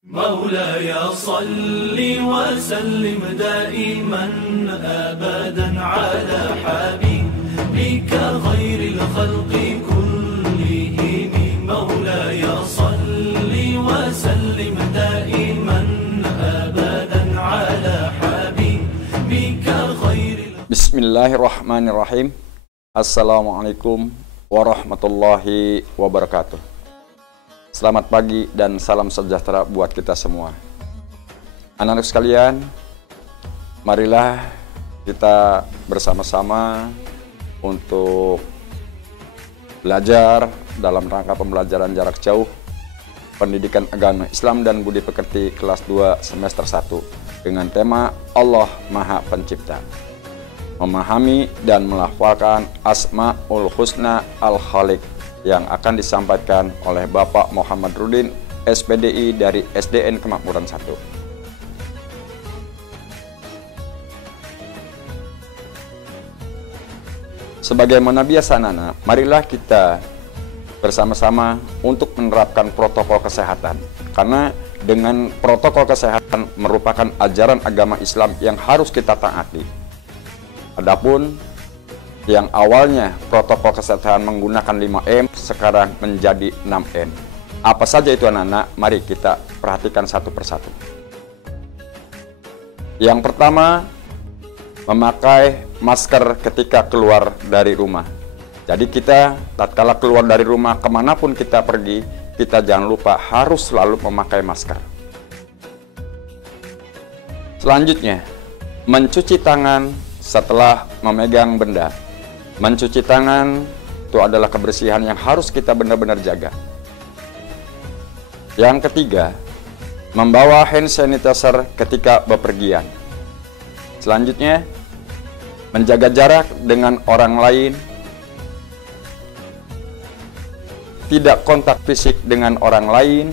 مولاي صل وسلم دائما أبدا على حبيبك خير الخلق كلهم مولاي صل وسلم دائما أبدا على حبيبك خير. Bismillahirrahmanirrahim. Assalamualaikum warahmatullahi wabarakatuh. Selamat pagi dan salam sejahtera buat kita semua. Anak-anak sekalian, marilah kita bersama-sama untuk belajar dalam rangka pembelajaran jarak jauh Pendidikan Agama Islam dan Budi Pekerti kelas 2 semester 1 dengan tema Allah Maha Pencipta. Memahami dan melafalkan Asmaul Husna Al-Khaliq yang akan disampaikan oleh Bapak Muhammad Rudin, SPDI dari SDN Kemakmuran 1. Sebagaimana biasa Nana, marilah kita bersama-sama untuk menerapkan protokol kesehatan. Karena dengan protokol kesehatan merupakan ajaran agama Islam yang harus kita taati. Adapun yang awalnya protokol kesehatan menggunakan 5M, sekarang menjadi 6M. Apa saja itu anak-anak? Mari kita perhatikan satu persatu. Yang pertama, memakai masker ketika keluar dari rumah. Jadi kita tatkala keluar dari rumah kemanapun kita pergi, kita jangan lupa harus selalu memakai masker. Selanjutnya, mencuci tangan setelah memegang benda. Mencuci tangan itu adalah kebersihan yang harus kita benar-benar jaga. Yang ketiga, membawa hand sanitizer ketika bepergian. Selanjutnya, menjaga jarak dengan orang lain. Tidak kontak fisik dengan orang lain.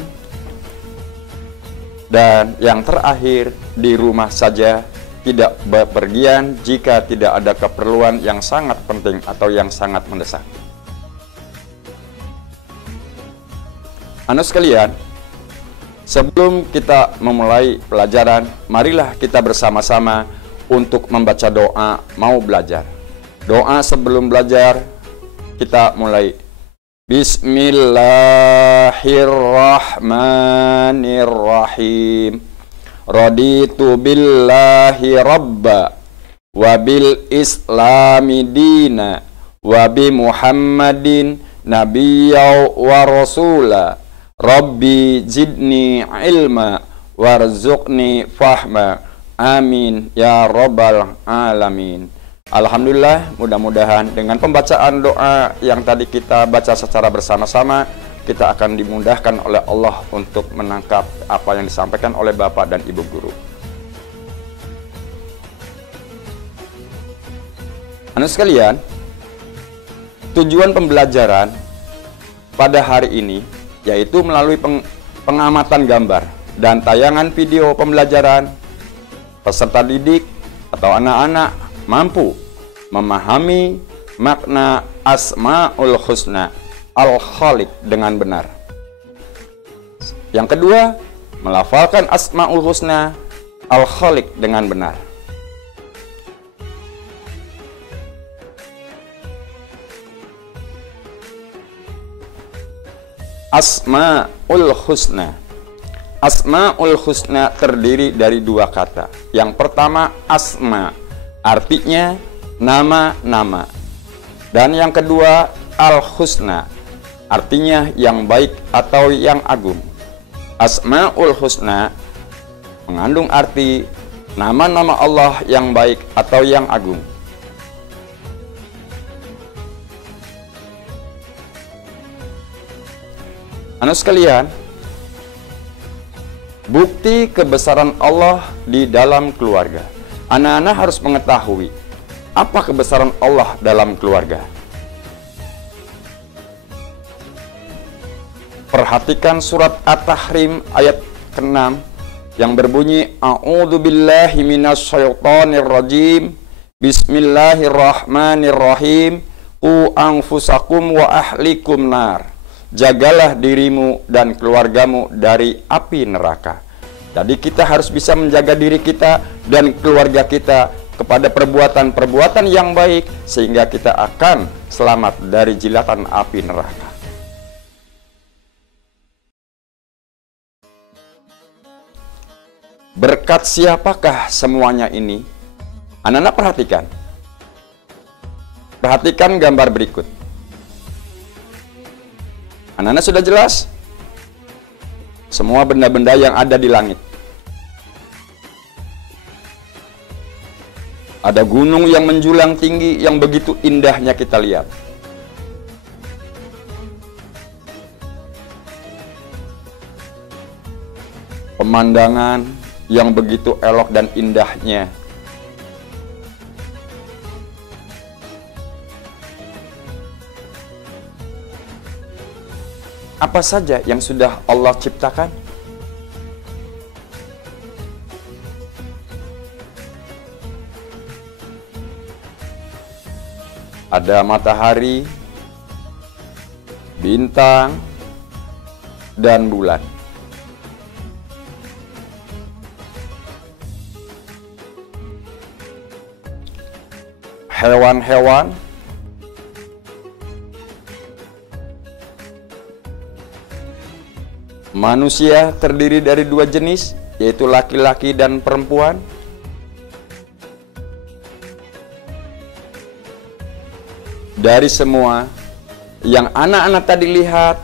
Dan yang terakhir, di rumah saja. Tidak bepergian jika tidak ada keperluan yang sangat penting atau yang sangat mendesak. Anak sekalian, sebelum kita memulai pelajaran, marilah kita bersama-sama untuk membaca doa mau belajar. Doa sebelum belajar, kita mulai. Bismillahirrahmanirrahim. Raditu billahi rabba wa bil islami dina wa bi muhammadin nabiyya wa rasula rabbi zidni ilma warzuqni fahma amin ya rabbal alamin. Alhamdulillah, mudah-mudahan dengan pembacaan doa yang tadi kita baca secara bersama-sama, kita akan dimudahkan oleh Allah untuk menangkap apa yang disampaikan oleh Bapak dan Ibu Guru. Anak sekalian, tujuan pembelajaran pada hari ini yaitu melalui pengamatan gambar dan tayangan video pembelajaran, peserta didik atau anak-anak mampu memahami makna Asmaul Husna Al-Khaliq dengan benar. Yang kedua, melafalkan Asmaul Husna Al-Khaliq dengan benar. Asmaul Husna. Asmaul Husna terdiri dari dua kata. Yang pertama, asma, artinya nama-nama. Dan yang kedua, al-husna, artinya yang baik atau yang agung. Asmaul Husna mengandung arti nama-nama Allah yang baik atau yang agung. Anak sekalian, bukti kebesaran Allah di dalam keluarga. Anak-anak harus mengetahui apa kebesaran Allah dalam keluarga. Perhatikan surat At-Tahrim ayat ke-6 yang berbunyi A'udzubillahi minasyaitonirrajim. Bismillahirrahmanirrahim. Qu anfusakum wa ahlikum nar. jagalah dirimu dan keluargamu dari api neraka. Jadi kita harus bisa menjaga diri kita dan keluarga kita kepada perbuatan-perbuatan yang baik, sehingga kita akan selamat dari jilatan api neraka. Berkat siapakah semuanya ini? Anak-anak perhatikan. Perhatikan gambar berikut. Anak-anak sudah jelas? Semua benda-benda yang ada di langit. Ada gunung yang menjulang tinggi yang begitu indahnya kita lihat. Pemandangan yang begitu elok dan indahnya. Apa saja yang sudah Allah ciptakan? Ada matahari, bintang, dan bulan. Hewan-hewan, manusia terdiri dari dua jenis, yaitu laki-laki dan perempuan. Dari semua yang anak-anak tadi lihat,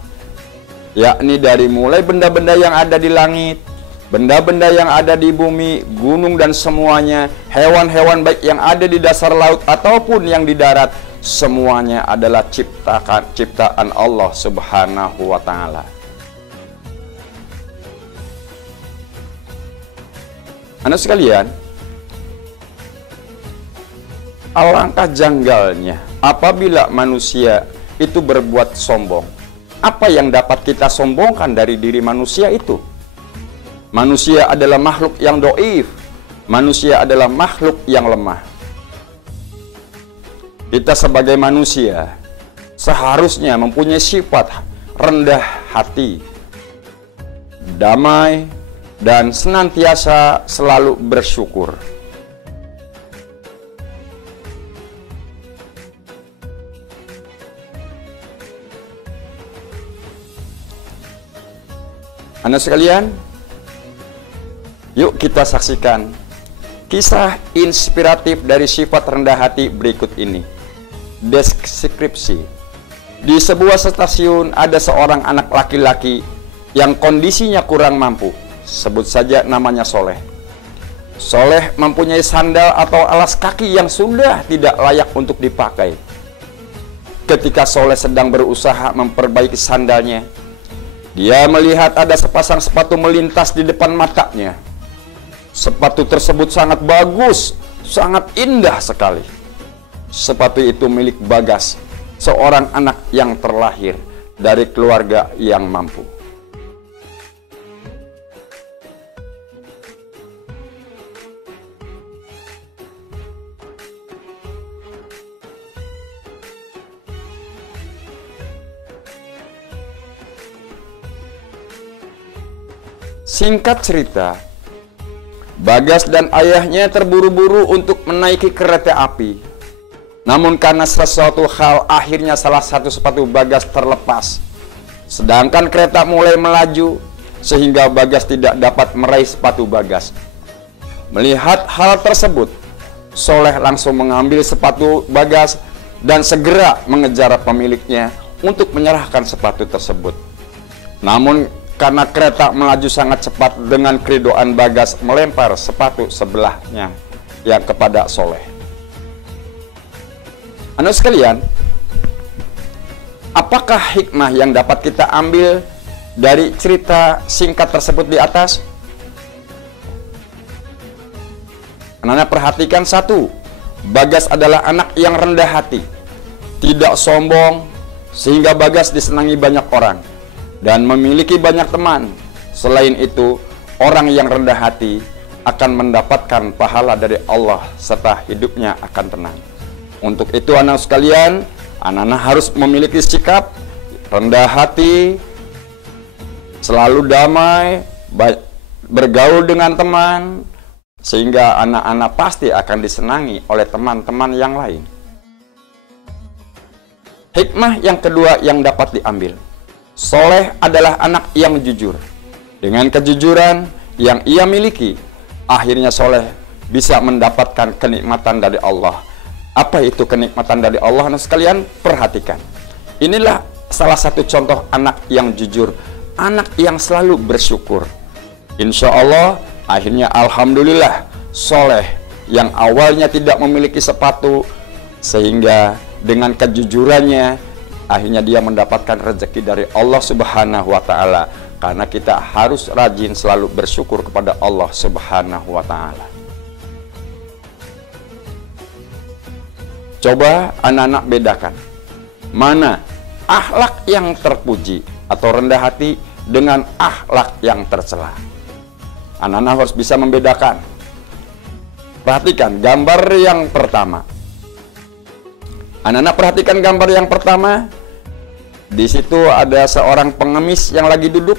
yakni dari mulai benda-benda yang ada di langit, benda-benda yang ada di bumi, gunung dan semuanya, hewan-hewan baik yang ada di dasar laut ataupun yang di darat, semuanya adalah ciptaan Allah Subhanahu wa Ta'ala. Anak sekalian, alangkah janggalnya apabila manusia itu berbuat sombong. Apa yang dapat kita sombongkan dari diri manusia itu? Manusia adalah makhluk yang doif. Manusia adalah makhluk yang lemah. Kita sebagai manusia seharusnya mempunyai sifat rendah hati, damai, dan senantiasa selalu bersyukur. Anak sekalian, yuk kita saksikan kisah inspiratif dari sifat rendah hati berikut ini. Deskripsi. Di sebuah stasiun ada seorang anak laki-laki yang kondisinya kurang mampu. Sebut saja namanya Soleh. Soleh mempunyai sandal atau alas kaki yang sudah tidak layak untuk dipakai. Ketika Soleh sedang berusaha memperbaiki sandalnya, dia melihat ada sepasang sepatu melintas di depan matanya. Sepatu tersebut sangat bagus, sangat indah sekali. Sepatu itu milik Bagas, seorang anak yang terlahir dari keluarga yang mampu. Singkat cerita, Bagas dan ayahnya terburu-buru untuk menaiki kereta api. Namun karena sesuatu hal, akhirnya salah satu sepatu Bagas terlepas. Sedangkan kereta mulai melaju, sehingga Bagas tidak dapat meraih sepatu Bagas. Melihat hal tersebut, Soleh langsung mengambil sepatu Bagas dan segera mengejar pemiliknya untuk menyerahkan sepatu tersebut. Namun karena kereta melaju sangat cepat, dengan keridoan Bagas melempar sepatu sebelahnya yang kepada Soleh. Anak sekalian, apakah hikmah yang dapat kita ambil dari cerita singkat tersebut di atas? Anak-anak perhatikan satu, Bagas adalah anak yang rendah hati, tidak sombong, sehingga Bagas disenangi banyak orang dan memiliki banyak teman. Selain itu, orang yang rendah hati akan mendapatkan pahala dari Allah serta hidupnya akan tenang. Untuk itu anak sekalian, anak-anak harus memiliki sikap rendah hati, selalu damai, bergaul dengan teman, sehingga anak-anak pasti akan disenangi oleh teman-teman yang lain. Hikmah yang kedua yang dapat diambil, soleh adalah anak yang jujur. Dengan kejujuran yang ia miliki, akhirnya soleh bisa mendapatkan kenikmatan dari Allah. Apa itu kenikmatan dari Allah? Nah sekalian, perhatikan. Inilah salah satu contoh anak yang jujur, anak yang selalu bersyukur. Insya Allah, akhirnya alhamdulillah, soleh yang awalnya tidak memiliki sepatu, sehingga dengan kejujurannya, akhirnya dia mendapatkan rezeki dari Allah Subhanahu wa Ta'ala. Karena kita harus rajin selalu bersyukur kepada Allah Subhanahu wa Ta'ala. Coba anak-anak bedakan, mana akhlak yang terpuji atau rendah hati dengan akhlak yang tercela. Anak-anak harus bisa membedakan. Perhatikan gambar yang pertama. Anak-anak perhatikan gambar yang pertama. Di situ ada seorang pengemis yang lagi duduk,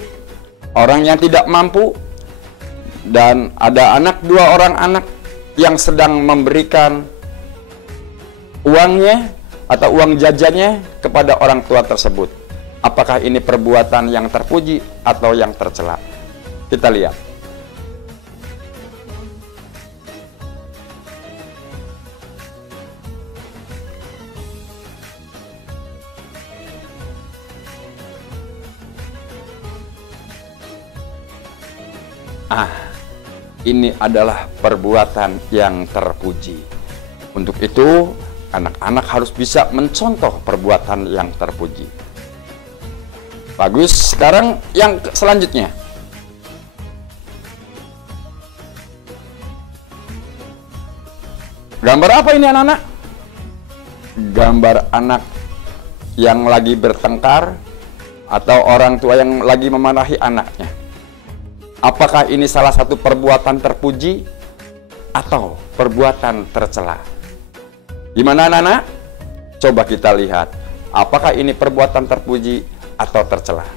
orang yang tidak mampu, dan ada dua orang anak yang sedang memberikan uangnya atau uang jajannya kepada orang tua tersebut. Apakah ini perbuatan yang terpuji atau yang tercela? Kita lihat. Ini adalah perbuatan yang terpuji. Untuk itu, anak-anak harus bisa mencontoh perbuatan yang terpuji. Bagus, sekarang yang selanjutnya. Gambar apa ini anak-anak? Gambar anak yang lagi bertengkar atau orang tua yang lagi memarahi anaknya. Apakah ini salah satu perbuatan terpuji atau perbuatan tercela? Gimana anak-anak? Coba kita lihat. Apakah ini perbuatan terpuji atau tercela?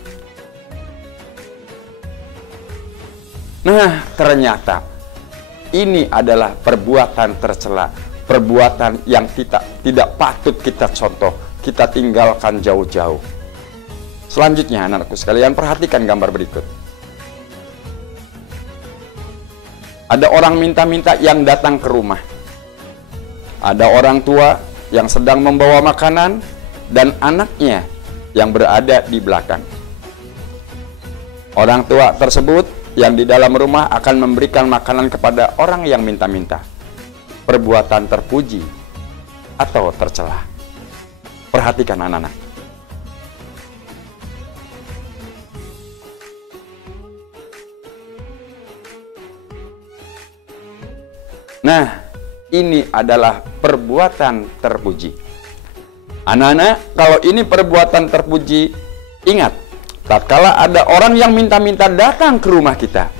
Nah, ternyata ini adalah perbuatan tercela. Perbuatan yang tidak patut kita contoh. Kita tinggalkan jauh-jauh. Selanjutnya anak-anakku sekalian, perhatikan gambar berikut. Ada orang minta-minta yang datang ke rumah. Ada orang tua yang sedang membawa makanan dan anaknya yang berada di belakang. Orang tua tersebut yang di dalam rumah akan memberikan makanan kepada orang yang minta-minta. Perbuatan terpuji atau tercela? Perhatikan anak-anak. Nah, ini adalah perbuatan terpuji. Anak-anak, kalau ini perbuatan terpuji, ingat, tatkala ada orang yang minta-minta datang ke rumah kita,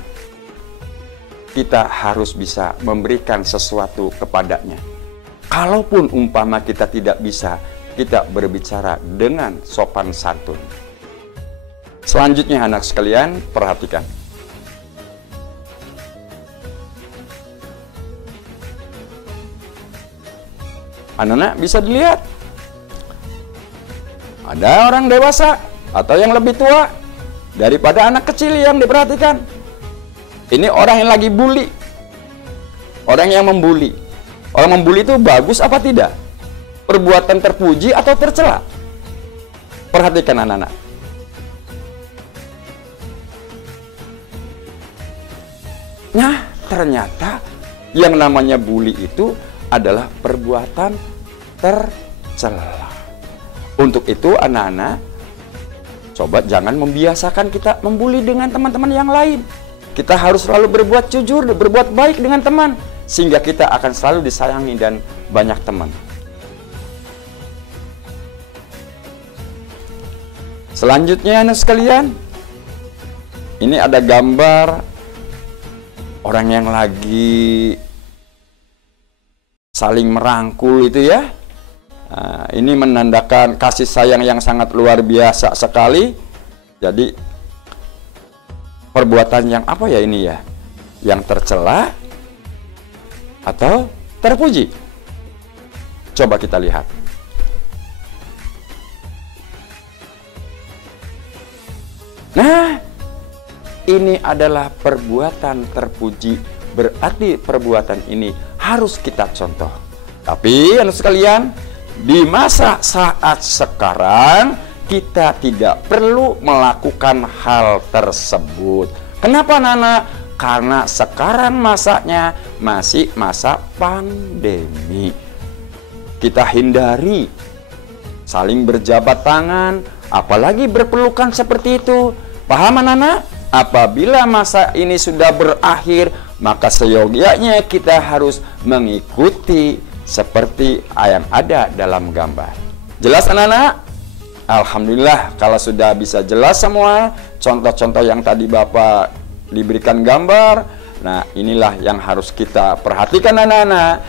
kita harus bisa memberikan sesuatu kepadanya. Kalaupun umpama kita tidak bisa, kita berbicara dengan sopan santun. Selanjutnya anak sekalian, perhatikan. Anak-anak bisa dilihat. Ada orang dewasa atau yang lebih tua daripada anak kecil yang diperhatikan. Ini orang yang lagi bully. Orang yang membuli. Orang membuli itu bagus apa tidak? Perbuatan terpuji atau tercela? Perhatikan anak-anak. Nah, ternyata yang namanya bully itu adalah perbuatan tercela. Untuk itu anak-anak, coba jangan membiasakan kita membuli dengan teman-teman yang lain. Kita harus selalu berbuat jujur, berbuat baik dengan teman, sehingga kita akan selalu disayangi dan banyak teman. Selanjutnya anak sekalian, ini ada gambar orang yang lagi saling merangkul itu ya. Ini menandakan kasih sayang yang sangat luar biasa sekali. Jadi perbuatan yang apa ya ini ya? Yang tercela atau terpuji? Coba kita lihat. Nah, ini adalah perbuatan terpuji. Berarti perbuatan ini harus kita contoh. Tapi anak sekalian, di masa saat sekarang kita tidak perlu melakukan hal tersebut. Kenapa Nana? Karena sekarang masanya masih masa pandemi. Kita hindari saling berjabat tangan, apalagi berpelukan seperti itu. Paham Nana? Apabila masa ini sudah berakhir, maka seyogyanya kita harus mengikuti seperti yang ada dalam gambar. Jelas anak-anak? Alhamdulillah kalau sudah bisa jelas semua contoh-contoh yang tadi Bapak diberikan gambar. Nah, inilah yang harus kita perhatikan anak-anak.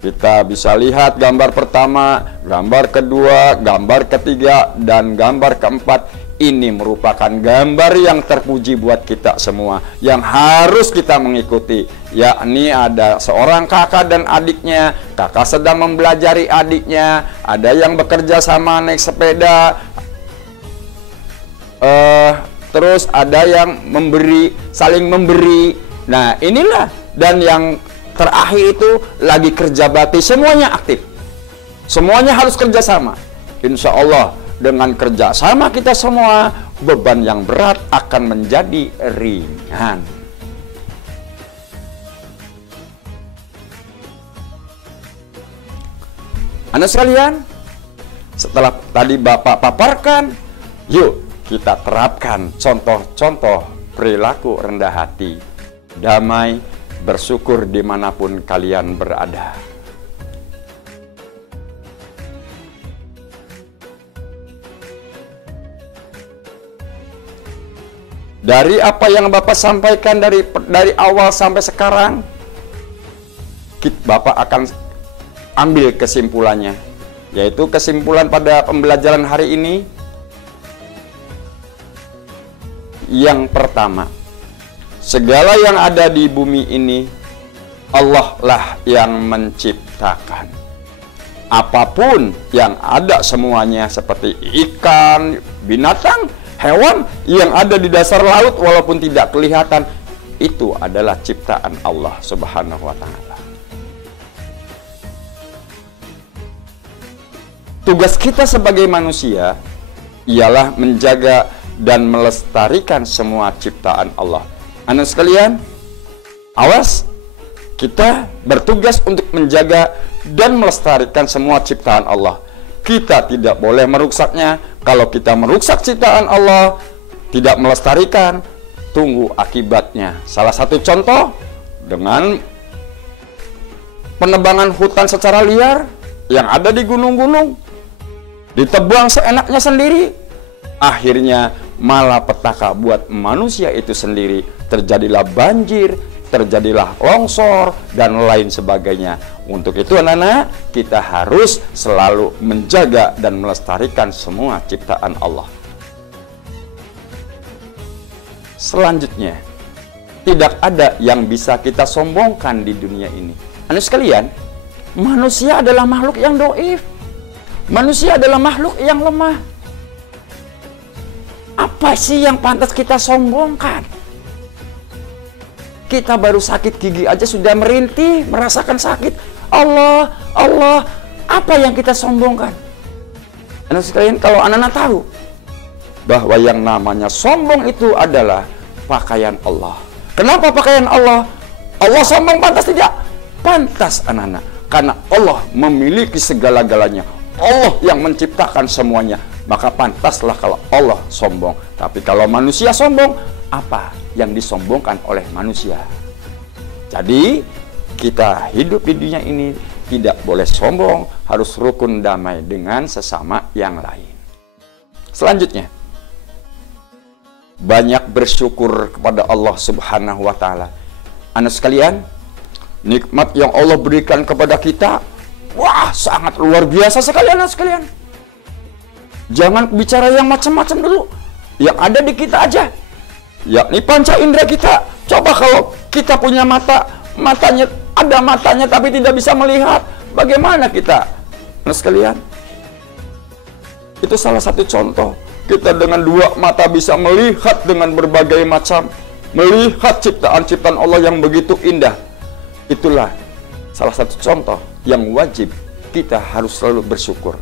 Kita bisa lihat gambar pertama, gambar kedua, gambar ketiga, dan gambar keempat. Ini merupakan gambar yang terpuji buat kita semua, yang harus kita mengikuti. Yakni ada seorang kakak dan adiknya, kakak sedang mempelajari adiknya, ada yang bekerja sama naik sepeda, terus ada yang memberi, saling memberi. Nah inilah, dan yang terakhir itu lagi kerja bakti, semuanya aktif, semuanya harus kerjasama. Insya Allah dengan kerjasama kita semua, beban yang berat akan menjadi ringan. Anak sekalian, setelah tadi Bapak paparkan, yuk kita terapkan contoh-contoh perilaku rendah hati, damai, bersyukur dimanapun kalian berada. Dari apa yang Bapak sampaikan dari awal sampai sekarang, Bapak akan ambil kesimpulannya, yaitu kesimpulan pada pembelajaran hari ini. Yang pertama, segala yang ada di bumi ini Allah lah yang menciptakan. Apapun yang ada semuanya, seperti ikan, binatang, hewan yang ada di dasar laut walaupun tidak kelihatan, itu adalah ciptaan Allah Subhanahu wa Ta'ala. Tugas kita sebagai manusia ialah menjaga dan melestarikan semua ciptaan Allah. Anak sekalian, awas, kita bertugas untuk menjaga dan melestarikan semua ciptaan Allah. Kita tidak boleh merusaknya. Kalau kita merusak ciptaan Allah, tidak melestarikan, tunggu akibatnya. Salah satu contoh dengan penebangan hutan secara liar yang ada di gunung-gunung, ditebang seenaknya sendiri, akhirnya malapetaka buat manusia itu sendiri. Terjadilah banjir, terjadilah longsor, dan lain sebagainya. Untuk itu anak-anak, kita harus selalu menjaga dan melestarikan semua ciptaan Allah. Selanjutnya, tidak ada yang bisa kita sombongkan di dunia ini. Anak sekalian, manusia adalah makhluk yang dhaif. Manusia adalah makhluk yang lemah. Apa sih yang pantas kita sombongkan? Kita baru sakit gigi aja sudah merintih, merasakan sakit. Allah, apa yang kita sombongkan? Anak sekalian, kalau anak-anak tahu bahwa yang namanya sombong itu adalah pakaian Allah. Kenapa pakaian Allah? Allah sombong pantas tidak? Pantas anak-anak. Karena Allah memiliki segala-galanya. Allah yang menciptakan semuanya. Maka pantaslah kalau Allah sombong. Tapi kalau manusia sombong, apa yang disombongkan oleh manusia? Jadi kita hidup di dunia ini tidak boleh sombong, harus rukun damai dengan sesama yang lain. Selanjutnya, banyak bersyukur kepada Allah Subhanahu wa Ta'ala. Anak sekalian, nikmat yang Allah berikan kepada kita Wah, sangat luar biasa sekali anak sekalian. Jangan bicara yang macam-macam dulu. Yang ada di kita aja. Yakni panca indera kita. Coba kalau kita punya matanya ada matanya tapi tidak bisa melihat, bagaimana kita? Anak sekalian, itu salah satu contoh. Kita dengan dua mata bisa melihat dengan berbagai macam, melihat ciptaan-ciptaan Allah yang begitu indah. Itulah salah satu contoh yang wajib kita harus selalu bersyukur.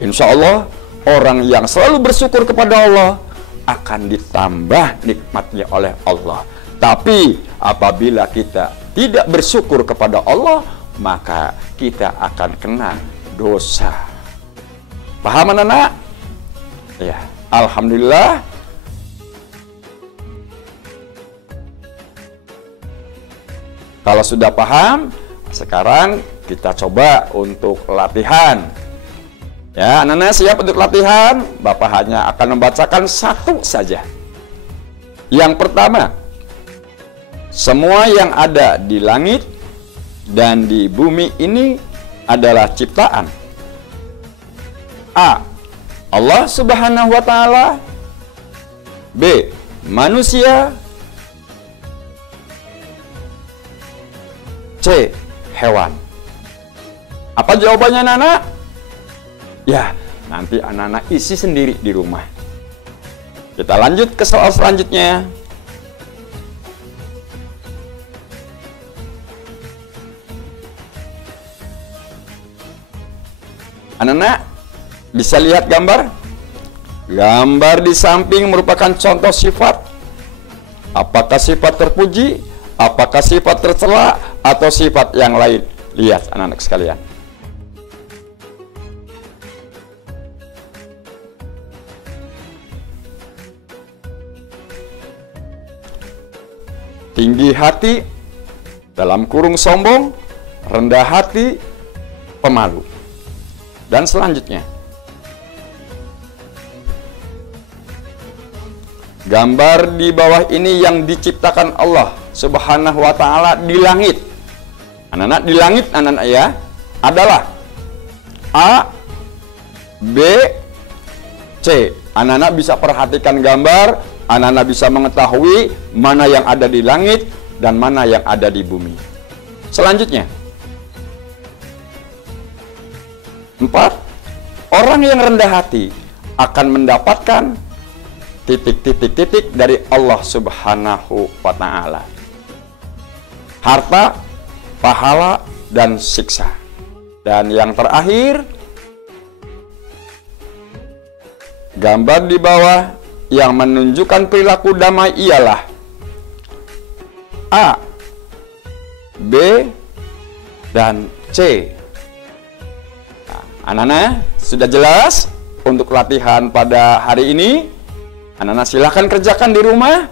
Insya Allah, orang yang selalu bersyukur kepada Allah akan ditambah nikmatnya oleh Allah. Tapi apabila kita tidak bersyukur kepada Allah, maka kita akan kena dosa. Paham anak-anak? Ya, alhamdulillah. Kalau sudah paham, sekarang kita coba untuk latihan. Ya, anak-anak siap untuk latihan? Bapak hanya akan membacakan satu saja. Yang pertama, semua yang ada di langit dan di bumi ini adalah ciptaan A. Allah Subhanahu wa Ta'ala. B. Manusia. C. Hewan. Apa jawabannya anak-anak? Ya, nanti anak-anak isi sendiri di rumah. Kita lanjut ke soal selanjutnya. Anak-anak bisa lihat gambar? Gambar di samping merupakan contoh sifat. Apakah sifat terpuji? Apakah sifat tercela? Atau sifat yang lain? Lihat anak-anak sekalian. Tinggi hati, dalam kurung sombong, rendah hati, pemalu. Dan selanjutnya, gambar di bawah ini yang diciptakan Allah Subhanahu wa Ta'ala di langit. Anak-anak, di langit anak-anak ya, adalah A, B, C. Anak-anak bisa perhatikan gambar, anak-anak bisa mengetahui mana yang ada di langit dan mana yang ada di bumi. Selanjutnya, 4. Orang yang rendah hati akan mendapatkan titik-titik-titik dari Allah Subhanahu wa Ta'ala. Harta, pahala, dan siksa. Dan yang terakhir, gambar di bawah yang menunjukkan perilaku damai ialah A, B, dan C. Anak-anak, sudah jelas untuk latihan pada hari ini? Anak-anak silahkan kerjakan di rumah.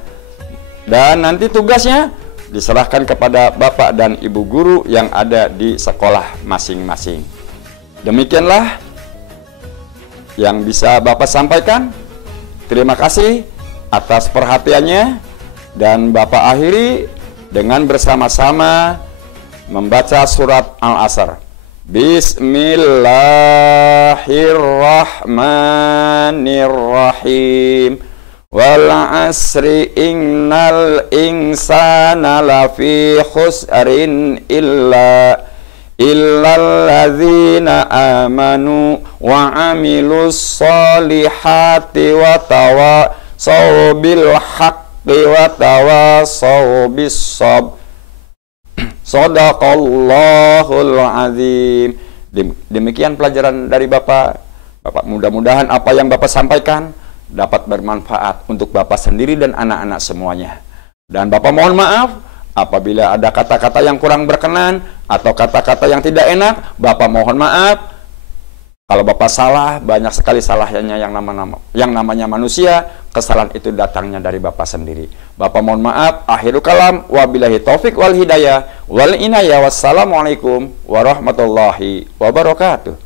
Dan nanti tugasnya diserahkan kepada Bapak dan Ibu Guru yang ada di sekolah masing-masing. Demikianlah yang bisa Bapak sampaikan. Terima kasih atas perhatiannya. Dan Bapak akhiri dengan bersama-sama membaca surat Al-Asr. Bismillahirrahmanirrahim. Wal asri innal insana lafi khusrin illalladzina amanu wa amilus solihati wa tawasaw bil haqqi wa tawasaw bis sabr. Shadaqallahul azim. Demikian pelajaran dari Bapak. Mudah-mudahan apa yang Bapak sampaikan dapat bermanfaat untuk Bapak sendiri dan anak-anak semuanya. Dan Bapak mohon maaf apabila ada kata-kata yang kurang berkenan atau kata-kata yang tidak enak. Bapak mohon maaf. Kalau Bapak salah, banyak sekali salahnya yang namanya manusia. Kesalahan itu datangnya dari Bapak sendiri. Bapak mohon maaf. Akhirul kalam. Wabillahi taufik wal hidayah wal inayah. Wassalamualaikum warahmatullahi wabarakatuh.